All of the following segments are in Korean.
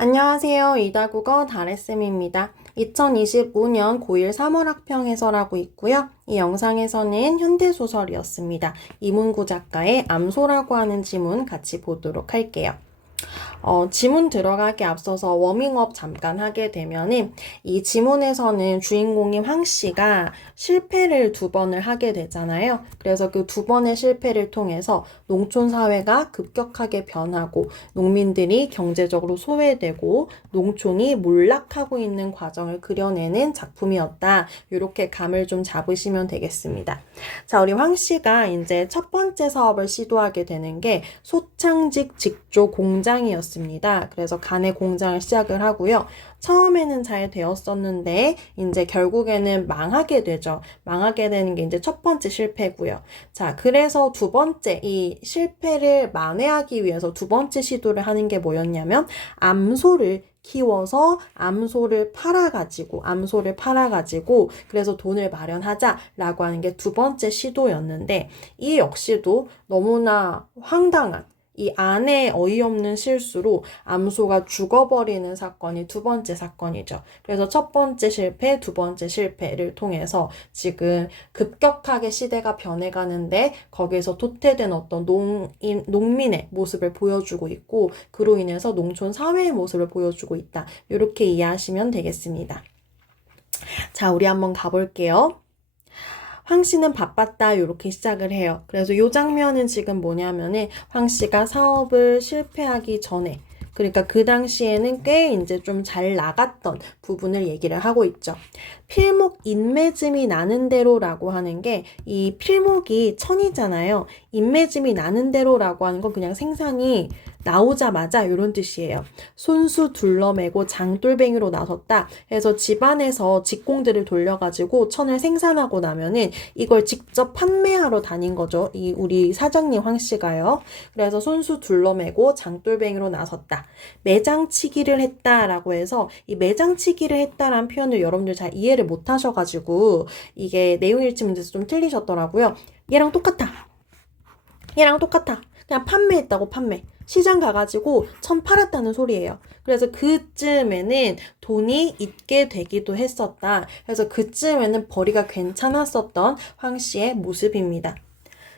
안녕하세요. 이달국어 다레쌤입니다. 2025년 고1 3월 학평 해설하고 있고요. 이 영상에서는 현대소설이었습니다. 이문구 작가의 암소라고 하는 지문 같이 보도록 할게요. 지문 들어가기 앞서서 워밍업 잠깐 하게 되면은 이 지문에서는 주인공인 황 씨가 실패를 2번을 하게 되잖아요. 그래서 그 2번의 실패를 통해서 농촌 사회가 급격하게 변하고 농민들이 경제적으로 소외되고 농촌이 몰락하고 있는 과정을 그려내는 작품이었다. 이렇게 감을 좀 잡으시면 되겠습니다. 자, 우리 황 씨가 이제 첫 번째 사업을 시도하게 되는 게 소창직 직조 공장이었습니다. 그래서 간의 공장을 시작을 하고요. 처음에는 잘 되었었는데 이제 결국에는 망하게 되죠. 망하게 되는 게 이제 첫 번째 실패고요. 자, 그래서 두 번째 이 실패를 만회하기 위해서 두 번째 시도를 하는 게 뭐였냐면 암소를 키워서 암소를 팔아가지고 그래서 돈을 마련하자라고 하는 게 두 번째 시도였는데 이 역시도 너무나 황당한 이 안에 어이없는 실수로 암소가 죽어버리는 사건이 두 번째 사건이죠. 그래서 첫 번째 실패, 두 번째 실패를 통해서 지금 급격하게 시대가 변해가는데 거기에서 도태된 어떤 농민의 모습을 보여주고 있고 그로 인해서 농촌 사회의 모습을 보여주고 있다. 이렇게 이해하시면 되겠습니다. 자, 우리 한번 가볼게요. 황 씨는 바빴다 이렇게 시작을 해요. 그래서 이 장면은 지금 뭐냐면은 황 씨가 사업을 실패하기 전에 그러니까 그 당시에는 꽤 이제 좀 잘 나갔던 부분을 얘기를 하고 있죠. 필목 인매짐이 나는 대로라고 하는 게 이 필목이 천이잖아요. 인매짐이 나는 대로라고 하는 건 그냥 생산이 나오자마자 이런 뜻이에요. 손수 둘러매고 장돌뱅이로 나섰다 해서 집안에서 직공들을 돌려가지고 천을 생산하고 나면은 이걸 직접 판매하러 다닌 거죠. 이 우리 사장님 황 씨가요. 그래서 손수 둘러매고 장돌뱅이로 나섰다. 매장치기를 했다라고 해서 이 매장치기를 했다라는 표현을 여러분들 잘 이해를 못 하셔가지고 이게 내용 일치 문제에서 좀 틀리셨더라고요. 얘랑 똑같아. 그냥 판매했다고 판매. 시장 가가지고 천 팔았다는 소리예요. 그래서 그쯤에는 돈이 있게 되기도 했었다. 그래서 그쯤에는 벌이가 괜찮았었던 황 씨의 모습입니다.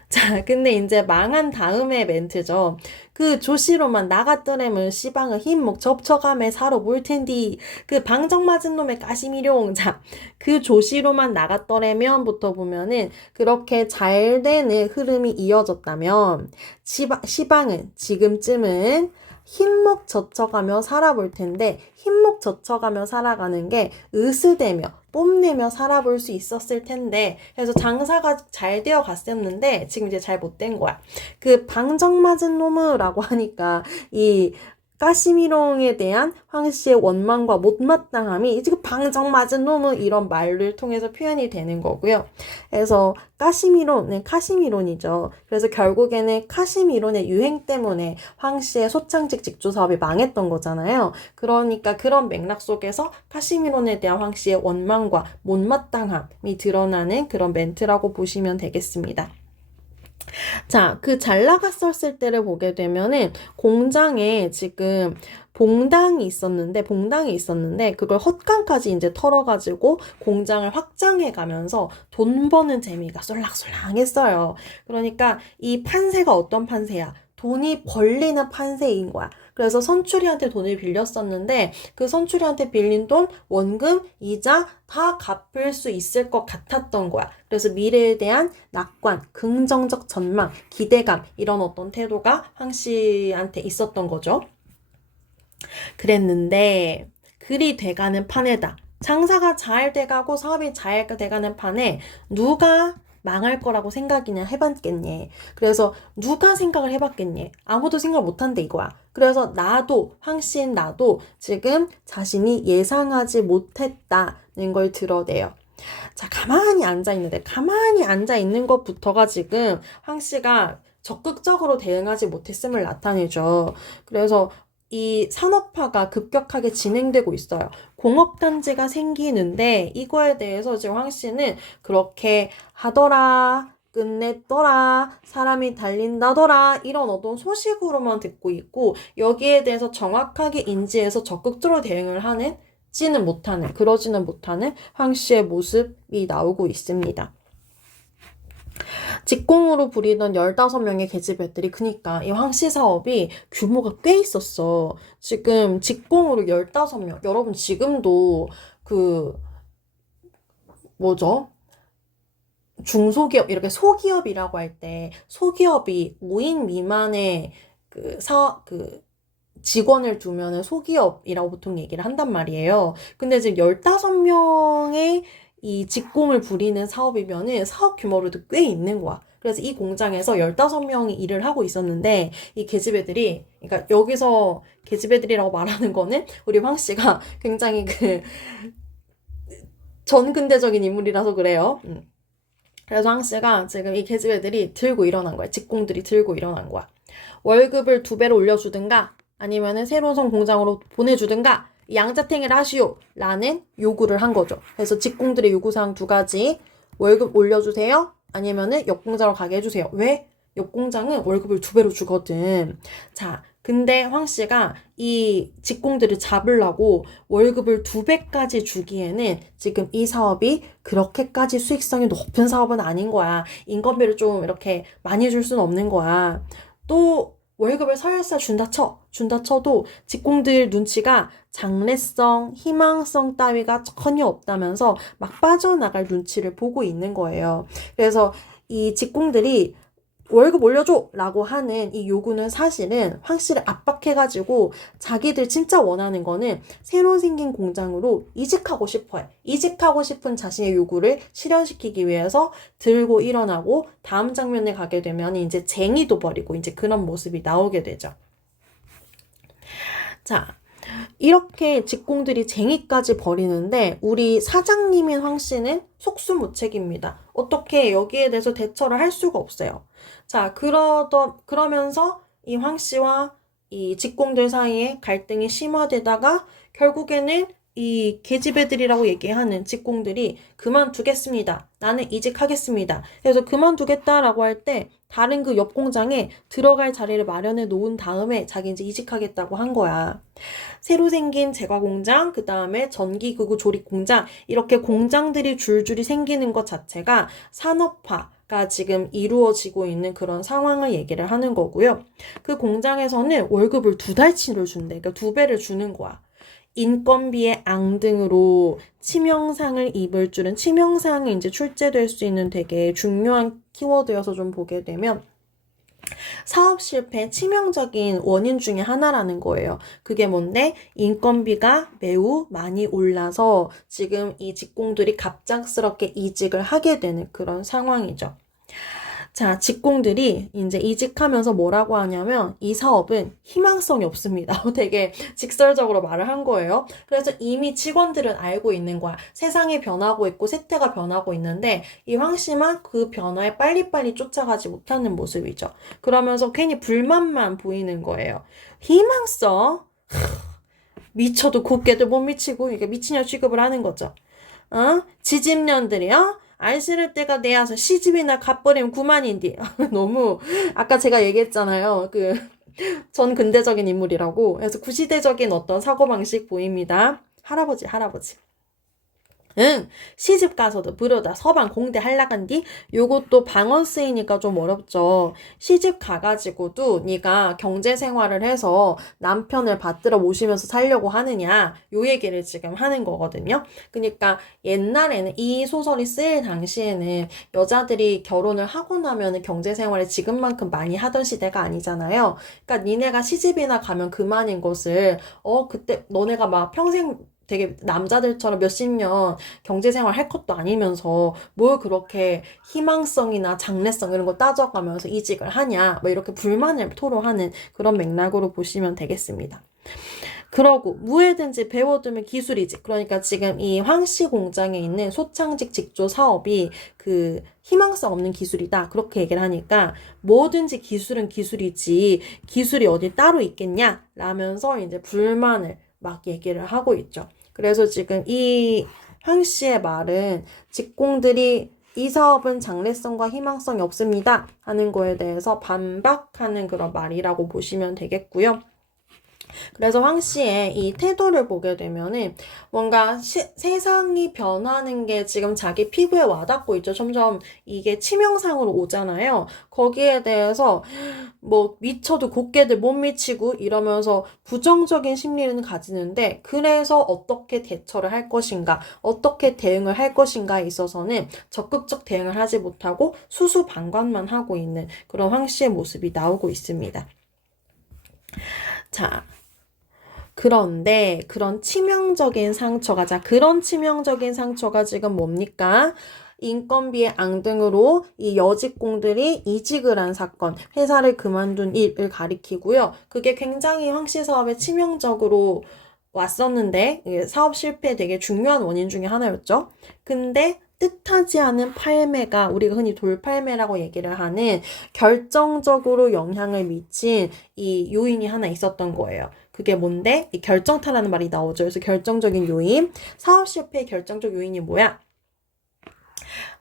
자, 근데 이제 망한 다음에 멘트죠. 그 조씨로만 나갔더래면 시방을 흰목 접쳐감에 사러 볼 텐디. 그 방정 맞은 놈의 까시미룡. 자, 그 조씨로만 나갔더래면부터 보면은 그렇게 잘 되는 흐름이 이어졌다면 시방은 지금쯤은 흰목 젖혀가며 살아볼 텐데 흰목 젖혀가며 살아가는 게 으스대며 뽐내며 살아볼 수 있었을 텐데 그래서 장사가 잘 되어 갔었는데 지금 이제 잘 못 된 거야. 그 방정 맞은 놈이라고 하니까 이 까시미롱에 대한 황 씨의 원망과 못마땅함이 이제 그 방정 맞은 놈은 이런 말을 통해서 표현이 되는 거고요. 그래서 까시미론은 카시미론이죠. 그래서 결국에는 카시미론의 유행 때문에 황 씨의 소창직 직조 사업이 망했던 거잖아요. 그러니까 그런 맥락 속에서 카시미론에 대한 황 씨의 원망과 못마땅함이 드러나는 그런 멘트라고 보시면 되겠습니다. 자, 그 잘 나갔었을 때를 보게 되면은 공장에 지금 봉당이 있었는데 그걸 헛간까지 이제 털어가지고 공장을 확장해 가면서 돈 버는 재미가 쏠랑쏠랑했어요. 그러니까 이 판세가 어떤 판세야? 돈이 벌리는 판세인 거야. 그래서 선출이한테 돈을 빌렸었는데 그 선출이한테 빌린 돈, 원금, 이자 다 갚을 수 있을 것 같았던 거야. 그래서 미래에 대한 낙관, 긍정적 전망, 기대감 이런 어떤 태도가 황 씨한테 있었던 거죠. 그랬는데 그리 돼가는 판에다. 장사가 잘 돼가고 사업이 잘 돼가는 판에 누가 망할 거라고 생각이냐 해봤겠니. 그래서 누가 생각을 해봤겠니. 아무도 생각 못한대 이거야. 그래서 황씨인 나도 지금 자신이 예상하지 못했다는 걸 드러내요. 자, 가만히 앉아있는 것부터가 지금 황씨가 적극적으로 대응하지 못했음을 나타내죠. 그래서 이 산업화가 급격하게 진행되고 있어요. 공업단지가 생기는데 이거에 대해서 지금 황 씨는 그렇게 하더라 끝냈더라, 사람이 달린다더라, 이런 어떤 소식으로만 듣고 있고 여기에 대해서 정확하게 인지해서 적극적으로 대응을 그러지는 못하는 황 씨의 모습이 나오고 있습니다. 직공으로 부리던 15명의 계집애들이, 그니까 이 황씨 사업이 규모가 꽤 있었어. 지금 직공으로 15명. 여러분 지금도 뭐죠? 중소기업, 이렇게 소기업이라고 할 때 소기업이 5인 미만의 직원을 두면은 소기업이라고 보통 얘기를 한단 말이에요. 근데 지금 15명의 이 직공을 부리는 사업이면은 사업 규모로도 꽤 있는 거야. 그래서 이 공장에서 15명이 일을 하고 있었는데 이 계집애들이, 그러니까 여기서 계집애들이라고 말하는 거는 우리 황 씨가 굉장히 전근대적인 인물이라서 그래요. 그래서 황 씨가 지금 이 계집애들이 들고 일어난 거야. 직공들이 들고 일어난 거야. 월급을 2배로 올려주든가 아니면은 새로운 성 공장으로 보내주든가 양자택일 하시오 라는 요구를 한 거죠. 그래서 직공들의 요구사항 2가지. 월급 올려주세요. 아니면은 옆공장으로 가게 해주세요. 왜? 옆공장은 월급을 2배로 주거든. 자, 근데 황 씨가 이 직공들을 잡으려고 월급을 2배까지 주기에는 지금 이 사업이 그렇게까지 수익성이 높은 사업은 아닌 거야. 인건비를 좀 이렇게 많이 줄 수는 없는 거야. 또 월급을 설사 준다 쳐도 직공들 눈치가 장래성, 희망성 따위가 전혀 없다면서 막 빠져나갈 눈치를 보고 있는 거예요. 그래서 이 직공들이 월급 올려줘! 라고 하는 이 요구는 사실은 황 씨를 압박해가지고 자기들 진짜 원하는 거는 새로 생긴 공장으로 이직하고 싶어요. 이직하고 싶은 자신의 요구를 실현시키기 위해서 들고 일어나고, 다음 장면에 가게 되면 이제 쟁이도 버리고 이제 그런 모습이 나오게 되죠. 자, 이렇게 직공들이 쟁이까지 벌이는데 우리 사장님인 황 씨는 속수무책입니다. 어떻게 여기에 대해서 대처를 할 수가 없어요. 자, 그러면서 이 황 씨와 이 직공들 사이에 갈등이 심화되다가 결국에는 이 계집애들이라고 얘기하는 직공들이 그만두겠습니다. 나는 이직하겠습니다. 그래서 그만두겠다라고 할 때 다른 그 옆 공장에 들어갈 자리를 마련해 놓은 다음에 자기 이제 이직하겠다고 한 거야. 새로 생긴 제과 공장, 그 다음에 전기기구 조립 공장, 이렇게 공장들이 줄줄이 생기는 것 자체가 산업화가 지금 이루어지고 있는 그런 상황을 얘기를 하는 거고요. 그 공장에서는 월급을 2달치를 준대. 그러니까 2배를 주는 거야. 인건비의 앙등으로 치명상을 입을 줄은, 치명상이 이제 출제될 수 있는 되게 중요한 키워드여서 좀 보게 되면 사업 실패 치명적인 원인 중에 하나라는 거예요. 그게 뭔데? 인건비가 매우 많이 올라서 지금 이 직공들이 갑작스럽게 이직을 하게 되는 그런 상황이죠. 자, 직공들이 이제 이직하면서 뭐라고 하냐면 이 사업은 희망성이 없습니다. 되게 직설적으로 말을 한 거예요. 그래서 이미 직원들은 알고 있는 거야. 세상이 변하고 있고 세태가 변하고 있는데 이 황 씨만 그 변화에 빨리빨리 쫓아가지 못하는 모습이죠. 그러면서 괜히 불만만 보이는 거예요. 희망성? 미쳐도 곱게도 못 미치고 이게 미친년 취급을 하는 거죠. 지집년들이요? 안 싫을 때가 돼야서 시집이나 갓버리면 그만인디. 너무, 아까 제가 얘기했잖아요. 전 근대적인 인물이라고. 그래서 구시대적인 어떤 사고방식 보입니다. 할아버지. 응, 시집 가서도 부르다 서방 공대 할라간디? 요것도 방언 쓰이니까 좀 어렵죠. 시집 가가지고도 네가 경제 생활을 해서 남편을 받들어 모시면서 살려고 하느냐, 요 얘기를 지금 하는 거거든요. 그러니까 옛날에는 이 소설이 쓰일 당시에는 여자들이 결혼을 하고 나면 경제 생활을 지금만큼 많이 하던 시대가 아니잖아요. 그러니까 니네가 시집이나 가면 그만인 것을 그때 너네가 막 평생 되게 남자들처럼 몇십 년 경제생활 할 것도 아니면서 뭘 그렇게 희망성이나 장래성 이런 거 따져가면서 이직을 하냐, 뭐 이렇게 불만을 토로하는 그런 맥락으로 보시면 되겠습니다. 그러고 무엇든지 배워두면 기술이지. 그러니까 지금 이 황씨 공장에 있는 소창직 직조 사업이 희망성 없는 기술이다. 그렇게 얘기를 하니까 뭐든지 기술은 기술이지 기술이 어디 따로 있겠냐? 라면서 이제 불만을 막 얘기를 하고 있죠. 그래서 지금 이 황 씨의 말은 직공들이 이 사업은 장래성과 희망성이 없습니다 하는 거에 대해서 반박하는 그런 말이라고 보시면 되겠고요. 그래서 황 씨의 이 태도를 보게 되면은 뭔가 세상이 변하는 게 지금 자기 피부에 와닿고 있죠. 점점 이게 치명상으로 오잖아요. 거기에 대해서 뭐 미쳐도 곱게들 못 미치고 이러면서 부정적인 심리는 가지는데, 그래서 어떻게 대처를 할 것인가, 어떻게 대응을 할 것인가에 있어서는 적극적 대응을 하지 못하고 수수방관만 하고 있는 그런 황 씨의 모습이 나오고 있습니다. 자, 그런데 그런 치명적인 상처가, 그런 치명적인 상처가 지금 뭡니까? 인건비의 앙등으로 이 여직공들이 이직을 한 사건, 회사를 그만둔 일을 가리키고요. 그게 굉장히 황씨 사업에 치명적으로 왔었는데, 사업 실패의 되게 중요한 원인 중에 하나였죠. 근데 뜻하지 않은 팔매가, 우리가 흔히 돌팔매라고 얘기를 하는 결정적으로 영향을 미친 이 요인이 하나 있었던 거예요. 그게 뭔데? 이 결정타라는 말이 나오죠. 그래서 결정적인 요인, 사업 실패의 결정적 요인이 뭐야?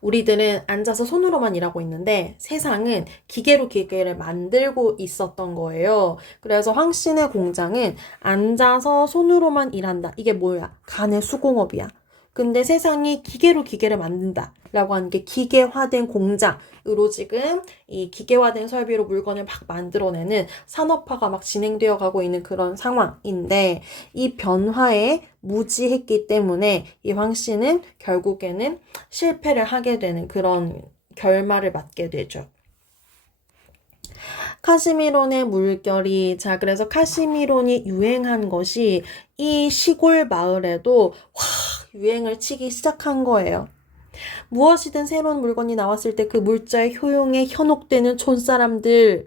우리들은 앉아서 손으로만 일하고 있는데 세상은 기계로 기계를 만들고 있었던 거예요. 그래서 황 씨네 공장은 앉아서 손으로만 일한다. 이게 뭐야? 간의 수공업이야. 근데 세상이 기계로 기계를 만든다 라고 하는 게 기계화된 공장으로 지금 이 기계화된 설비로 물건을 막 만들어내는 산업화가 막 진행되어 가고 있는 그런 상황인데, 이 변화에 무지했기 때문에 이 황 씨는 결국에는 실패를 하게 되는 그런 결말을 맞게 되죠. 카시미론의 물결이, 그래서 카시미론이 유행한 것이 이 시골 마을에도 확 유행을 치기 시작한 거예요. 무엇이든 새로운 물건이 나왔을 때 그 물자의 효용에 현혹되는 촌사람들의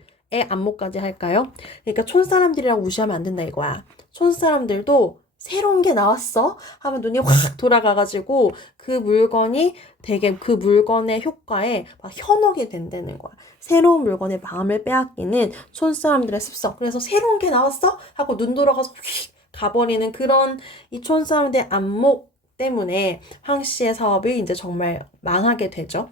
안목까지 할까요? 그러니까 촌사람들이라고 무시하면 안 된다 이거야. 촌사람들도 새로운 게 나왔어? 하면 눈이 확 돌아가가지고 그 물건이 되게 그 물건의 효과에 막 현혹이 된다는 거야. 새로운 물건에 마음을 빼앗기는 촌사람들의 습성. 그래서 새로운 게 나왔어? 하고 눈 돌아가서 휙 가버리는 그런 이 촌사람들의 안목 때문에 황 씨의 사업이 이제 정말 망하게 되죠.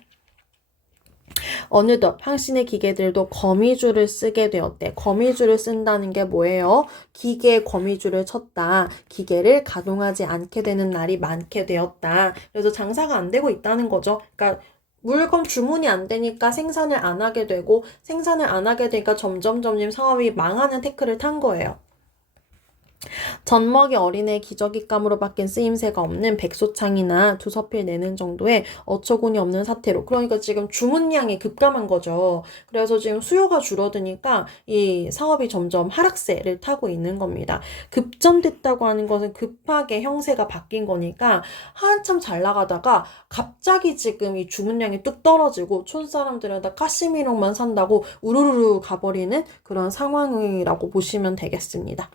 어느덧 황 씨네 기계들도 거미줄을 쓰게 되었대. 거미줄을 쓴다는 게 뭐예요? 기계에 거미줄을 쳤다. 기계를 가동하지 않게 되는 날이 많게 되었다. 그래서 장사가 안 되고 있다는 거죠. 그러니까 물건 주문이 안 되니까 생산을 안 하게 되고, 생산을 안 하게 되니까 점점 사업이 망하는 태클을 탄 거예요. 젖먹이 어린애의 기저귀감으로 바뀐 쓰임새가 없는 백소창이나 두서필 내는 정도의 어처구니 없는 사태로, 그러니까 지금 주문량이 급감한 거죠. 그래서 지금 수요가 줄어드니까 이 사업이 점점 하락세를 타고 있는 겁니다. 급전됐다고 하는 것은 급하게 형세가 바뀐 거니까 한참 잘 나가다가 갑자기 지금 이 주문량이 뚝 떨어지고 촌사람들은 다 카시미롱만 산다고 우르르 가버리는 그런 상황이라고 보시면 되겠습니다.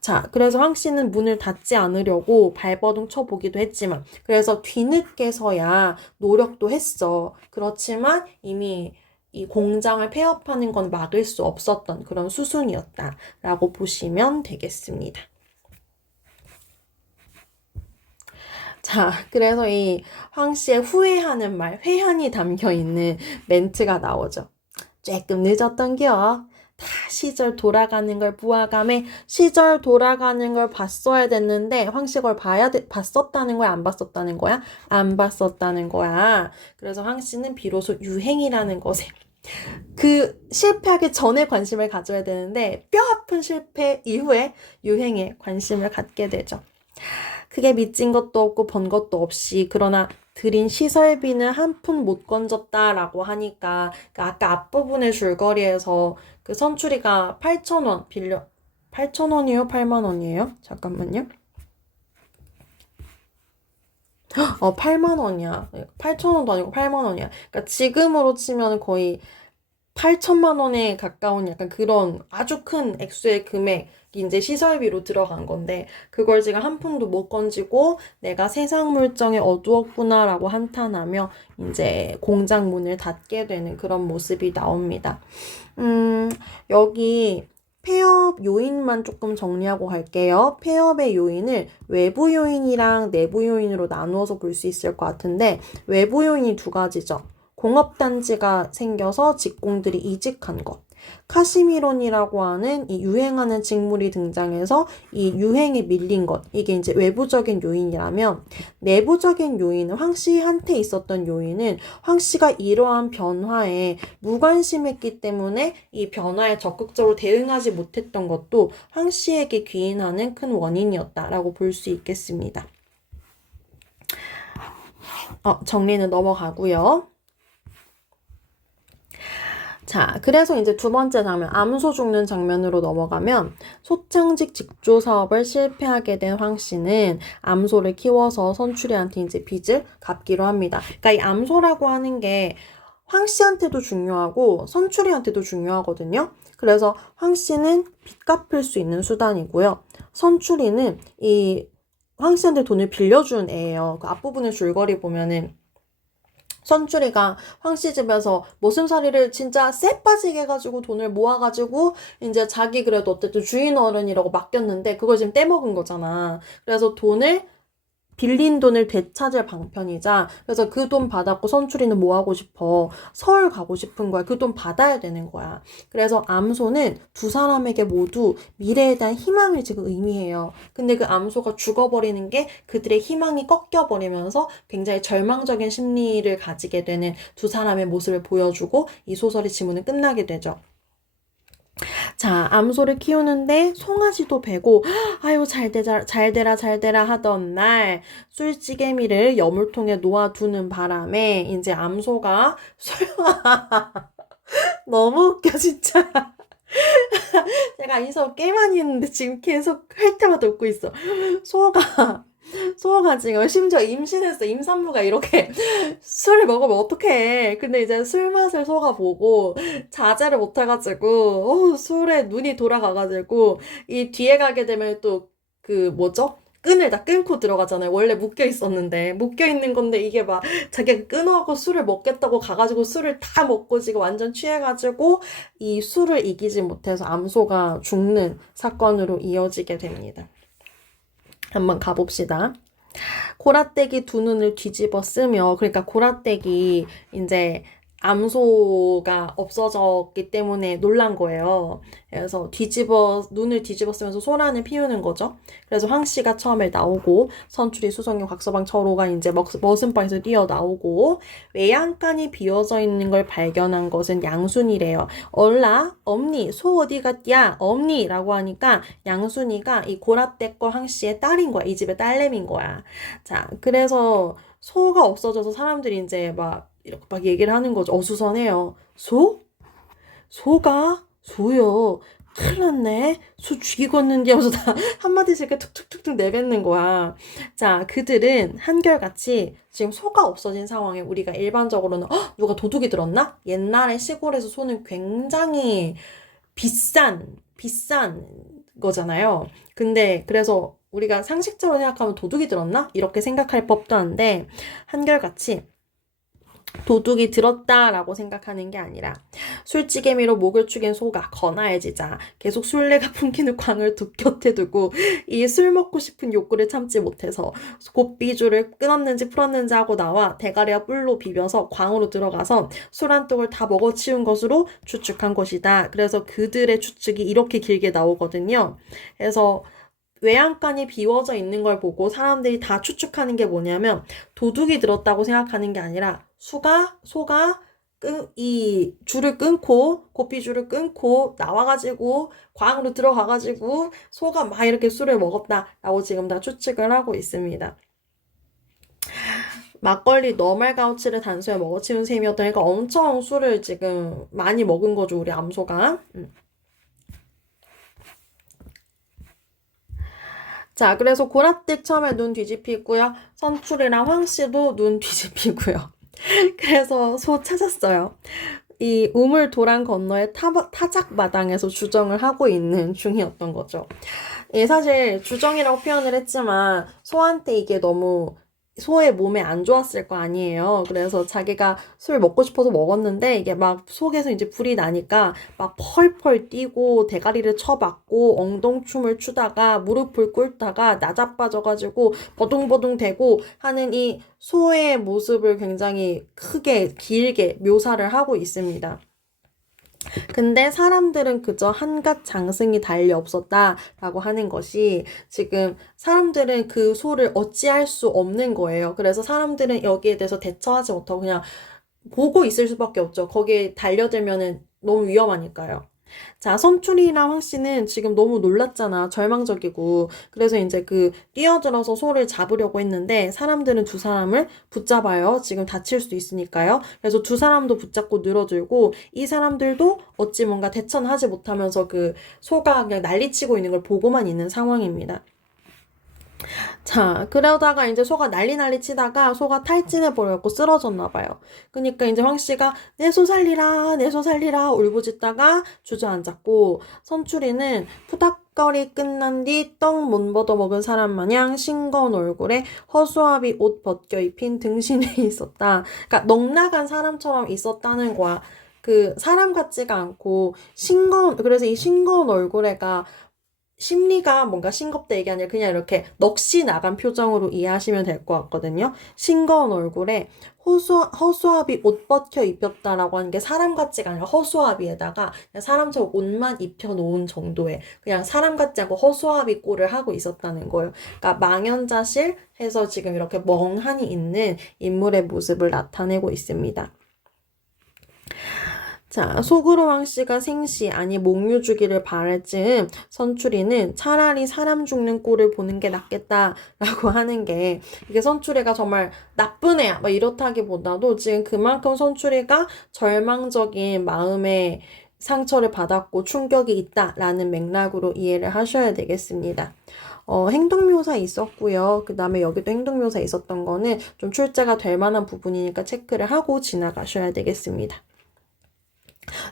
자, 그래서 황 씨는 문을 닫지 않으려고 발버둥 쳐보기도 했지만, 그래서 뒤늦게서야 노력도 했어. 그렇지만 이미 이 공장을 폐업하는 건 막을 수 없었던 그런 수순이었다라고 보시면 되겠습니다. 자, 그래서 이 황 씨의 후회하는 말, 회한이 담겨있는 멘트가 나오죠. 조금 늦었던겨. 다 시절 돌아가는 걸 부화감에 시절 돌아가는 걸 봤어야 됐는데, 황씨 걸 봤었다는 거야, 안 봤었다는 거야? 안 봤었다는 거야. 그래서 황씨는 비로소 유행이라는 것에, 그 실패하기 전에 관심을 가져야 되는데 뼈아픈 실패 이후에 유행에 관심을 갖게 되죠. 크게 미친 것도 없고 번 것도 없이, 그러나 들인 시설비는 한 푼 못 건졌다라고 하니까, 아까 앞부분의 줄거리에서 그 선출이가 8,000원 8,000원이에요? 8만원이에요? 잠깐만요. 8만원이야. 8,000원도 아니고 8만원이야. 그러니까 지금으로 치면 거의 8천만 원에 가까운 약간 그런 아주 큰 액수의 금액이 이제 시설비로 들어간 건데, 그걸 지금 한 푼도 못 건지고 내가 세상 물정에 어두웠구나라고 한탄하며 이제 공장 문을 닫게 되는 그런 모습이 나옵니다. 여기 폐업 요인만 조금 정리하고 갈게요. 폐업의 요인을 외부 요인이랑 내부 요인으로 나누어서 볼 수 있을 것 같은데, 외부 요인이 두 가지죠. 공업단지가 생겨서 직공들이 이직한 것. 카시미론이라고 하는 이 유행하는 직물이 등장해서 이 유행에 밀린 것. 이게 이제 외부적인 요인이라면, 내부적인 요인은 황 씨한테 있었던 요인은 황 씨가 이러한 변화에 무관심했기 때문에 이 변화에 적극적으로 대응하지 못했던 것도 황 씨에게 귀인하는 큰 원인이었다라고 볼 수 있겠습니다. 정리는 넘어가고요. 자, 그래서 이제 두 번째 장면, 암소 죽는 장면으로 넘어가면 소창직 직조 사업을 실패하게 된 황 씨는 암소를 키워서 선추리한테 이제 빚을 갚기로 합니다. 그러니까 이 암소라고 하는 게 황 씨한테도 중요하고 선추리한테도 중요하거든요. 그래서 황 씨는 빚 갚을 수 있는 수단이고요. 선추리는 이 황 씨한테 돈을 빌려준 애예요. 그 앞부분의 줄거리 보면은 선추리가 황 씨 집에서 모슴살이를 진짜 쎄 빠지게 해가지고 돈을 모아가지고 이제 자기 그래도 어쨌든 주인 어른이라고 맡겼는데 그걸 지금 떼먹은 거잖아. 그래서 빌린 돈을 되찾을 방편이자, 그래서 그 돈 받았고 선추리는 뭐 하고 싶어? 서울 가고 싶은 거야. 그 돈 받아야 되는 거야. 그래서 암소는 두 사람에게 모두 미래에 대한 희망을 지금 의미해요. 근데 그 암소가 죽어버리는 게 그들의 희망이 꺾여버리면서 굉장히 절망적인 심리를 가지게 되는 두 사람의 모습을 보여주고 이 소설의 지문은 끝나게 되죠. 자, 암소를 키우는데 송아지도 배고 아유 잘 되라 하던 날 술찌개미를 여물통에 놓아두는 바람에 이제 암소가 너무 웃겨 진짜. 제가 이 수업 꽤 많이 했는데 지금 계속 할 때마다 웃고 있어. 소가 지금 심지어 임신했어. 임산부가 이렇게 술을 먹으면 어떡해. 근데 이제 술 맛을 소가 보고 자제를 못해가지고 술에 눈이 돌아가가지고 이 뒤에 가게 되면 또 그 뭐죠? 끈을 다 끊고 들어가잖아요. 원래 묶여 있었는데 묶여 있는 건데 이게 막 자기가 끊어갖고 술을 먹겠다고 가가지고 술을 다 먹고 지금 완전 취해가지고 이 술을 이기지 못해서 암소가 죽는 사건으로 이어지게 됩니다. 한번 가봅시다. 고라떼기 두 눈을 뒤집어 쓰며, 그러니까 고라떼기 이제 암소가 없어졌기 때문에 놀란 거예요. 그래서 눈을 뒤집어 쓰면서 소란을 피우는 거죠. 그래서 황 씨가 처음에 나오고, 선추리, 수성용, 곽서방, 철호가 이제 머슴방에서 뛰어나오고, 외양간이 비어져 있는 걸 발견한 것은 양순이래요. 얼라, 엄니, 소 어디 갔냐? 엄니라고 하니까 양순이가 이 고라떼 거 황 씨의 딸인 거야. 이 집의 딸내미인 거야. 자, 그래서 소가 없어져서 사람들이 이제 이렇게 얘기를 하는 거죠. 어수선해요. 소? 소요. 큰일 났네. 소 죽이겠는데 하면서 다 한마디씩 이렇게 툭툭툭툭 내뱉는 거야. 자, 그들은 한결같이 지금 소가 없어진 상황에 우리가 일반적으로는 누가 도둑이 들었나? 옛날에 시골에서 소는 굉장히 비싼 거잖아요. 근데 그래서 우리가 상식적으로 생각하면 도둑이 들었나? 이렇게 생각할 법도 한데 한결같이 도둑이 들었다라고 생각하는 게 아니라 술찌개미로 목을 축인 소가 거나해지자 계속 술내가 풍기는 광을 곁에 두고 이 술 먹고 싶은 욕구를 참지 못해서 곱비줄을 끊었는지 풀었는지 하고 나와 대가리와 뿔로 비벼서 광으로 들어가서 술 한 독을 다 먹어치운 것으로 추측한 것이다. 그래서 그들의 추측이 이렇게 길게 나오거든요. 그래서 외양간이 비워져 있는 걸 보고 사람들이 다 추측하는 게 뭐냐면 도둑이 들었다고 생각하는 게 아니라 소가 이 줄을 끊고 고삐줄을 끊고 나와가지고 광으로 들어가가지고 소가 막 이렇게 술을 먹었다라고 지금 다 추측을 하고 있습니다. 막걸리 너말가우치를 단수에 먹어치운 셈이었다니까 엄청 술을 지금 많이 먹은 거죠, 우리 암소가. 자, 그래서 고라떼 처음에 눈 뒤집히고요. 선출이랑 황씨도 눈 뒤집히고요. 그래서 소 찾았어요. 이 우물 도랑 건너의 타작 마당에서 주정을 하고 있는 중이었던 거죠. 예, 사실 주정이라고 표현을 했지만 소한테 이게 너무 소의 몸에 안 좋았을 거 아니에요. 그래서 자기가 술 먹고 싶어서 먹었는데 이게 막 속에서 이제 불이 나니까 막 펄펄 뛰고 대가리를 쳐박고 엉덩춤을 추다가 무릎을 꿇다가 나자빠져가지고 버둥버둥 대고 하는 이 소의 모습을 굉장히 크게 길게 묘사를 하고 있습니다. 근데 사람들은 그저 한갓 장승이 달리 없었다라고 하는 것이 지금 사람들은 그 소를 어찌할 수 없는 거예요. 그래서 사람들은 여기에 대해서 대처하지 못하고 그냥 보고 있을 수밖에 없죠. 거기에 달려들면은 너무 위험하니까요. 자, 선출이랑 황씨는 지금 너무 놀랐잖아. 절망적이고. 그래서 이제 그 뛰어들어서 소를 잡으려고 했는데 사람들은 두 사람을 붙잡아요. 지금 다칠 수도 있으니까요. 그래서 두 사람도 붙잡고 늘어들고 이 사람들도 어찌 뭔가 대처는 하지 못하면서 그 소가 그냥 난리치고 있는 걸 보고만 있는 상황입니다. 자, 그러다가 이제 소가 난리 치다가 소가 탈진해 버렸고 쓰러졌나 봐요. 그러니까 이제 황 씨가 내 소 살리라, 내 소 살리라 울부짖다가 주저앉았고 선출이는 푸닥거리 끝난 뒤 떡 못 얻어 먹은 사람 마냥 싱거운 얼굴에 허수아비 옷 벗겨 입힌 등신에 있었다. 그러니까 넉나간 사람처럼 있었다는 거야. 그 사람 같지가 않고 그래서 이 싱거운 얼굴에가 심리가 뭔가 싱겁다 이게 아니라 그냥 이렇게 넋이 나간 표정으로 이해하시면 될 것 같거든요. 싱거운 얼굴에 허수아비 옷 벗겨 입혔다라고 하는 게 사람 같지가 아니라 허수아비에다가 그냥 사람처럼 옷만 입혀놓은 정도의 그냥 사람 같지 않고 허수아비 꼴을 하고 있었다는 거예요. 그러니까 망연자실 해서 지금 이렇게 멍하니 있는 인물의 모습을 나타내고 있습니다. 자, 속으로 왕씨가 생시, 아니 몽유 주기를 바랄 즈음 선출이는 차라리 사람 죽는 꼴을 보는 게 낫겠다라고 하는 게 이게 선출이가 정말 나쁜 애야 막 이렇다기보다도 지금 그만큼 선출이가 절망적인 마음의 상처를 받았고 충격이 있다라는 맥락으로 이해를 하셔야 되겠습니다. 행동묘사 있었고요. 그 다음에 여기도 행동묘사 있었던 거는 좀 출제가 될 만한 부분이니까 체크를 하고 지나가셔야 되겠습니다.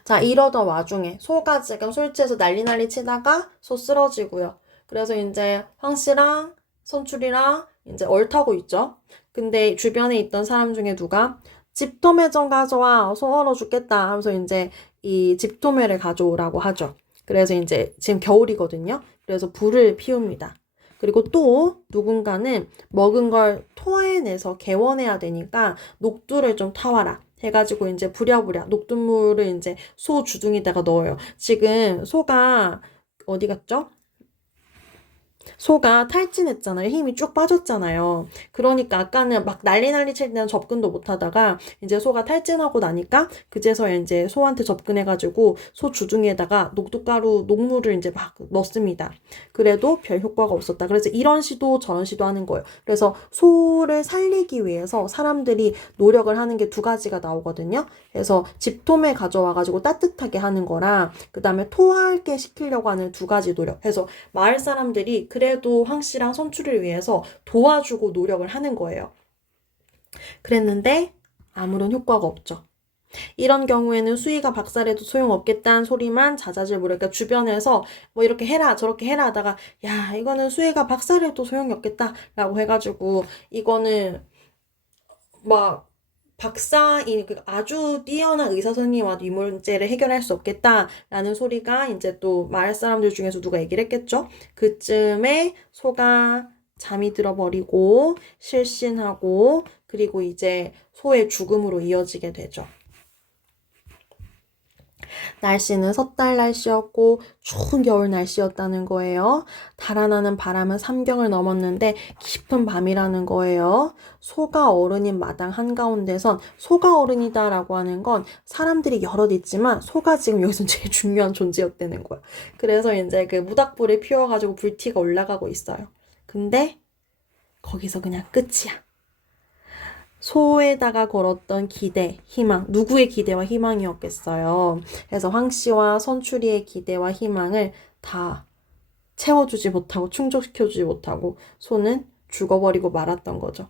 자, 이러던 와중에 소가 지금 술 취해서 난리 치다가 소 쓰러지고요. 그래서 이제 황씨랑 선출이랑 이제 얼타고 있죠. 근데 주변에 있던 사람 중에 누가 집토매 좀 가져와. 소 얼어 죽겠다 하면서 이제 이 집토매를 가져오라고 하죠. 그래서 이제 지금 겨울이거든요. 그래서 불을 피웁니다. 그리고 또 누군가는 먹은 걸 토해내서 개원해야 되니까 녹두를 좀 타와라. 해가지고 이제 부랴부랴 녹두물을 이제 소 주둥이다가 넣어요. 지금 소가 어디 갔죠? 소가 탈진했잖아요. 힘이 쭉 빠졌잖아요. 그러니까 아까는 막 난리 칠 때는 접근도 못 하다가 이제 소가 탈진하고 나니까 그제서야 이제 소한테 접근해가지고 소 주둥이에다가 녹두가루, 녹물을 이제 막 넣습니다. 그래도 별 효과가 없었다. 그래서 이런 시도 저런 시도 하는 거예요. 그래서 소를 살리기 위해서 사람들이 노력을 하는 게 두 가지가 나오거든요. 그래서 집토매 가져와가지고 따뜻하게 하는 거랑 그 다음에 토하게 시키려고 하는 두 가지 노력. 그래서 마을 사람들이 그래도 황씨랑 선출을 위해서 도와주고 노력을 하는 거예요. 그랬는데 아무런 효과가 없죠. 이런 경우에는 수의가 박살해도 소용없겠다는 소리만 잦아질 무렵 주변에서 뭐 이렇게 해라 저렇게 해라 하다가 야 이거는 수의가 박살해도 소용이 없겠다 라고 해가지고 이거는 막 박사인 아주 뛰어난 의사 선생님이 와도 이 문제를 해결할 수 없겠다라는 소리가 이제 또 마을 사람들 중에서 누가 얘기를 했겠죠. 그쯤에 소가 잠이 들어버리고 실신하고 그리고 이제 소의 죽음으로 이어지게 되죠. 날씨는 섣달 날씨였고 추운 겨울 날씨였다는 거예요. 달아나는 바람은 삼경을 넘었는데 깊은 밤이라는 거예요. 소가 어른인 마당 한가운데선 소가 어른이다 라고 하는 건 사람들이 여럿 있지만 소가 지금 여기서 제일 중요한 존재였다는 거야. 그래서 이제 그 무닥불을 피워가지고 불티가 올라가고 있어요. 근데 거기서 그냥 끝이야. 소에다가 걸었던 기대, 희망, 누구의 기대와 희망이었겠어요. 그래서 황씨와 선출이의 기대와 희망을 다 채워주지 못하고 충족시켜주지 못하고 소는 죽어버리고 말았던 거죠.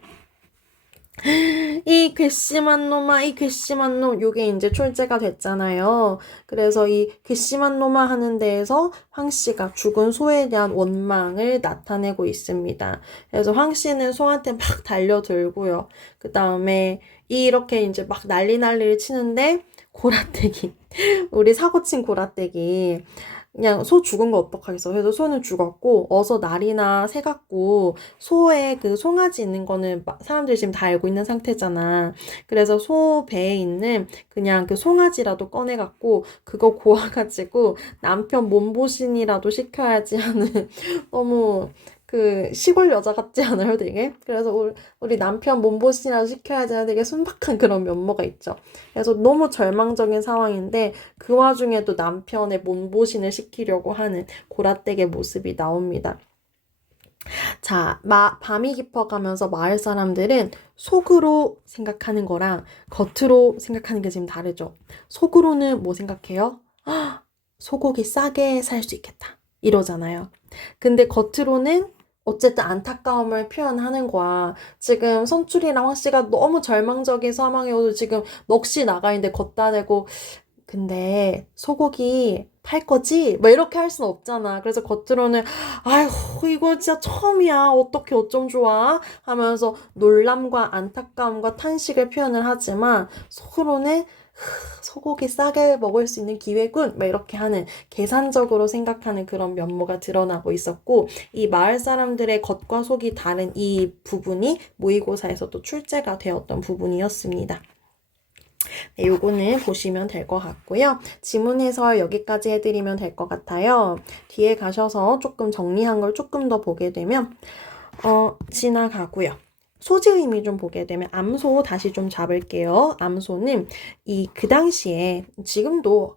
이 괘씸한 놈아, 이 괘씸한 놈, 요게 이제 출제가 됐잖아요. 그래서 이 괘씸한 놈아 하는 데에서 황 씨가 죽은 소에 대한 원망을 나타내고 있습니다. 그래서 황 씨는 소한테 막 달려들고요. 그 다음에 이렇게 이제 막 난리를 치는데 고라떼기, 우리 사고친 고라떼기 그냥 소 죽은 거 어떡하겠어. 그래서 소는 죽었고 어서 날이나 새 같고 소에 그 송아지 있는 거는 사람들이 지금 다 알고 있는 상태잖아. 그래서 소 배에 있는 그냥 그 송아지라도 꺼내갖고 그거 고아가지고 남편 몸보신이라도 시켜야지 하는 너무 그 시골 여자 같지 않아요, 되게? 그래서 우리 남편 몸보신이라도 시켜야지 하는 되게 순박한 그런 면모가 있죠. 그래서 너무 절망적인 상황인데 그 와중에도 남편의 몸보신을 시키려고 하는 고라떼의 모습이 나옵니다. 자, 밤이 깊어가면서 마을 사람들은 속으로 생각하는 거랑 겉으로 생각하는 게 지금 다르죠. 속으로는 뭐 생각해요? 소고기 싸게 살 수 있겠다. 이러잖아요. 근데 겉으로는 어쨌든 안타까움을 표현하는 거야. 지금 선출이랑 황씨가 너무 절망적인 상황이어도 지금 넋이 나가 있는데 걷다 대고 근데 소고기 팔 거지? 막 이렇게 할 순 없잖아. 그래서 겉으로는 아이고 이거 진짜 처음이야. 어떻게 어쩜 좋아? 하면서 놀람과 안타까움과 탄식을 표현을 하지만 속으로는 소고기 싸게 먹을 수 있는 기회군 막 이렇게 하는 계산적으로 생각하는 그런 면모가 드러나고 있었고 이 마을 사람들의 겉과 속이 다른 이 부분이 모의고사에서 또 출제가 되었던 부분이었습니다. 네, 요거는 보시면 될 것 같고요. 지문 해설 여기까지 해드리면 될 것 같아요. 뒤에 가셔서 조금 정리한 걸 조금 더 보게 되면 지나가고요. 소재 의미 좀 보게 되면 암소 다시 좀 잡을게요. 암소는 그 당시에 지금도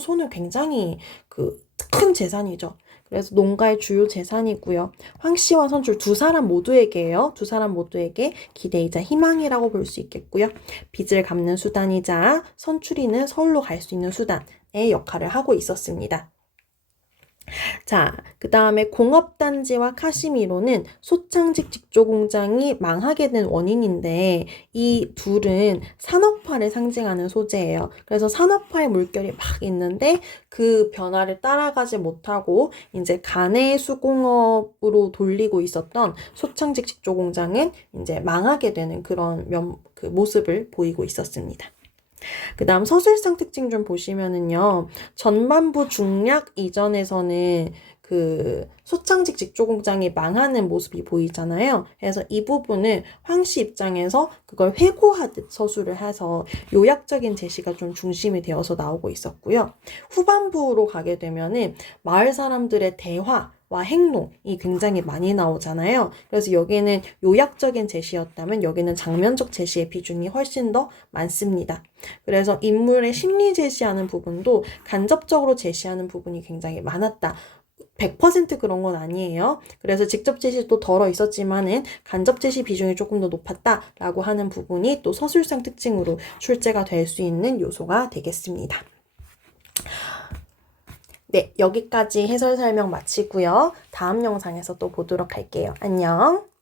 소는 굉장히 큰 재산이죠. 그래서 농가의 주요 재산이고요. 황 씨와 선출 두 사람 모두에게요. 두 사람 모두에게 기대이자 희망이라고 볼 수 있겠고요. 빚을 갚는 수단이자 선출이는 서울로 갈 수 있는 수단의 역할을 하고 있었습니다. 자, 그 다음에 공업단지와 카시미로는 소창직 직조공장이 망하게 된 원인인데 이 둘은 산업화를 상징하는 소재예요. 그래서 산업화의 물결이 막 있는데 그 변화를 따라가지 못하고 이제 가내 수공업으로 돌리고 있었던 소창직 직조공장은 이제 망하게 되는 그런 그 모습을 보이고 있었습니다. 그 다음 서술상 특징 좀 보시면은요. 전반부 중략 이전에서는 소창직 직조공장이 망하는 모습이 보이잖아요. 그래서 이 부분을 황씨 입장에서 그걸 회고하듯 서술을 해서 요약적인 제시가 좀 중심이 되어서 나오고 있었고요. 후반부로 가게 되면은 마을 사람들의 대화 와 행동이 굉장히 많이 나오잖아요. 그래서 여기는 요약적인 제시였다면 여기는 장면적 제시의 비중이 훨씬 더 많습니다. 그래서 인물의 심리 제시하는 부분도 간접적으로 제시하는 부분이 굉장히 많았다. 100% 그런 건 아니에요. 그래서 직접 제시도 덜어 있었지만은 간접 제시 비중이 조금 더 높았다라고 하는 부분이 또 서술상 특징으로 출제가 될 수 있는 요소가 되겠습니다. 네, 여기까지 해설 설명 마치고요. 다음 영상에서 또 보도록 할게요. 안녕.